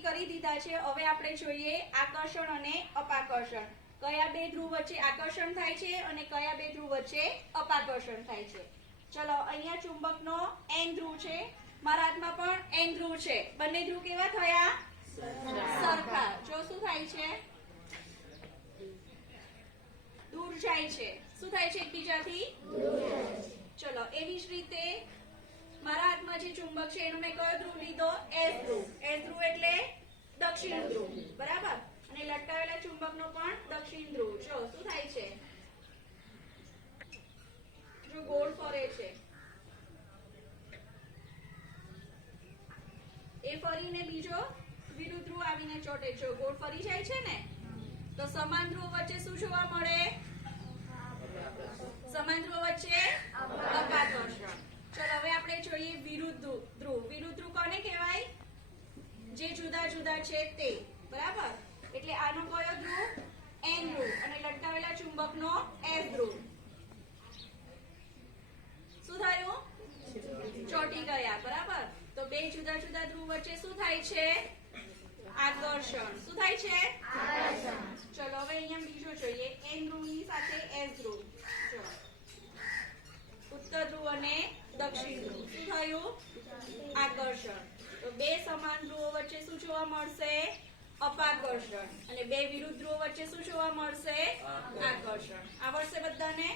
નક્કી કરી દીધા છે. હવે આપણે જોઈએ આકર્ષણ અને અપાકર્ષણ. કયા બે ધ્રુવ વચ્ચે આકર્ષણ થાય છે અને કયા બે ધ્રુવ વચ્ચે અપાકર્ષણ થાય છે. ચલો, અહીંયા ચુંબકનો N ધ્રુવ છે, મારા હાથમાં પણ N ધ્રુવ છે. બંને ધ્રુવ કેવા થયા? સરખા. જો શું થાય છે? દૂર જાય છે. શું થાય છે એકબીજાથી? ચલો, એવી જ રીતે મારા હાથમાં જે ચુંબક છે એનો મેં કયો ધ્રુવ લીધો? S ધ્રુવ. S ધ્રુવ એટલે દક્ષિણ ધ્રુવ, બરાબર. અને લટકાવેલા ચુંબકનો પણ દક્ષિણ ધ્રુવ. જો શું થાય છે? જો ગોળ ફરે છે, એ ફરીને બીજો વિરુદ્ધ ધ્રુવ આવીને ચોટે. જો ગોળ ફરી જાય છે ને, તો સમાન ધ્રુવ વચ્ચે શું જોવા મળે? સમાન ધ્રુવ વચ્ચે અપાકર્ષણ. ચલો, હવે આપણે જોઈએ વિરુદ્ધ ધ્રુવ. વિરુદ્ધ ધ્રુવ કોને કહેવાય? જે જુદા જુદા છે તે, બરાબર. એટલે આનો કયો ધ્રુવ? N ધ્રુવ. અને લટકાવેલા ચુંબકનો S ધ્રુવ. શું થયું? ચોટી ગયા, બરાબર. તો બે જુદા જુદા ધ્રુવ વચ્ચે શું થાય છે? આકર્ષણ. શું થાય છે? આકર્ષણ. ચલો, હવે અહીંયા બીજો જોઈએ. N ધ્રુવની સાથે S ધ્રુવ. ચલો, ઉત્તર ધ્રુવ અને દક્ષિણ ધ્રુવ. શું થયું? આકર્ષણ. તો બે સમાન ધ્રુવો વચ્ચે શું જોવા મળશે? અપાકર્ષણ. અને બે વિરુદ્ધ ધ્રુવો વચ્ચે શું જોવા મળશે? આકર્ષણ. આવડશે બધાને?